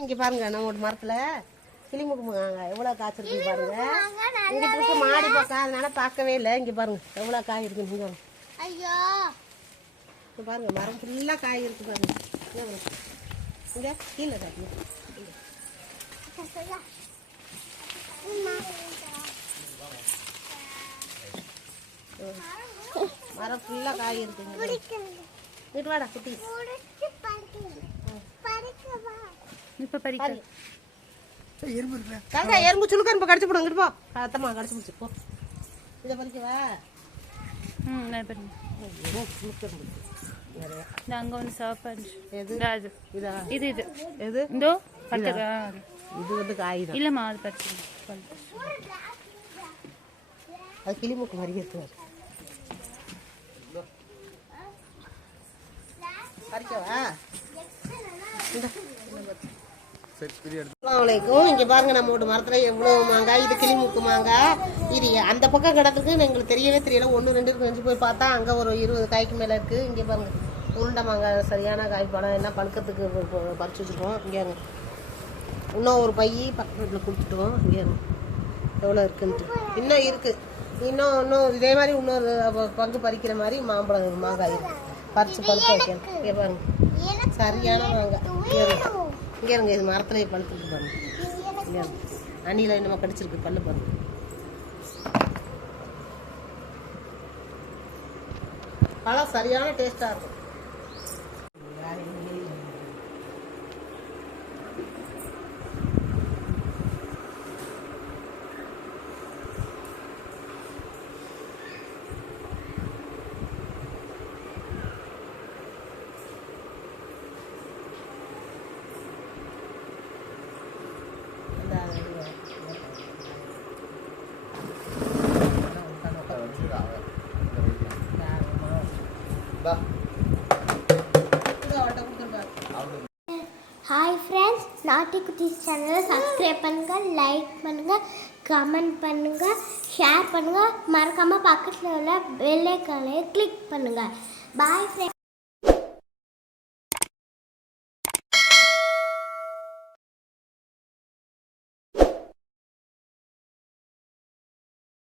இங்க பாருங்க நம்மளோட மரத்துல கிளிமுக்கு மாங்க எவ்வளவு காய்ச்சிருக்கு பாருங்க. இங்கிட்டு இருக்கு மாடி பக்கம் அதனால பார்க்கவே இல்லை. இங்க பாருங்க எவ்வளவு காய் இருக்கு இங்க. ஐயோ. இங்க பாருங்க மரம் ஃபுல்லா காய் இருக்கு பாருங்க. இங்க கீழே காய். மரம் ஃபுல்லா காய் இருக்குங்க. இங்கிட்டு வாடா குட்டி. இப்ப பறிக்க. கரெக்டா எறும்பு சுழுக்கன் இப்போ கடிச்சு போடும் இங்கிட்டு போ. அத்தம்மா கடிச்சு பிடிச்சி போ. இதை பறிக்கவா ம் நான். இந்த அங்க வந்து சாப்பாடு எது? இதா? இது இதா. எது? இந்தோ பத்து இது வந்து காய் தான் இல்லம்மா அது பறிச்சு அது கிளிமுக்கு மாதிரி இருக்கு. பறிக்கவா இந்த அஸ்ஸலாமலைக்கும் இங்க பாருங்க நம்ம வீட்டு மரத்தில் எவ்வளோ மாங்காய் இது கிளிமுக்கு மாங்காய். இது அந்த பக்கம் கிடத்துக்கு எங்களுக்கு தெரியவே தெரியல. ஒன்று ரெண்டு இருக்கு. போய் பார்த்தா அங்கே ஒரு இருபது காய்க்கு மேலே இருக்குது இங்கே பாருங்க உருண்டை மாங்காய் சரியான காய் பழம். எல்லாம் பழுக்கிறதுக்கு ப- ப- பறிச்சு வச்சிருக்கோம். இங்க இன்னும் ஒரு பை பக்கத்துல கொடுத்துட்டோம் இங்க பாருங்க. எவ்வளோ இருக்குன்ட்டு. இன்னும் இருக்குது இன்னும் இன்னும் இதே மாதிரி இன்னொரு பங்கு பறிக்கிற மாதிரி மாம்பழம் மாங்காய். பறித்து பழுக்க வைக்கணும். இங்கே பாருங்க. சரியான மாங்காய். இங்கே இருங்க இது மரத்துல பழுத்துருக்கு பாருங்க. இங்கே அணில என்னமோ கடிச்சிருக்கு பல்லு பாருங்க. பழம் சரியான டேஸ்டா இருக்கும் இந்த இது. இந்த அவட்ட கொடுத்துருப்பாரு ஹாய் ஃப்ரெண்ட்ஸ் நாட்டி குட்டீஸ் சேனலை சப்ஸ்கிரைப் பண்ணுங்க லைக் பண்ணுங்க கமெண்ட் பண்ணுங்க ஷேர் பண்ணுங்க. மறக்காம பக்கத்தில் உள்ள பெல் கிளிக் பண்ணுங்க. பாய் ஃப்ரெண்ட்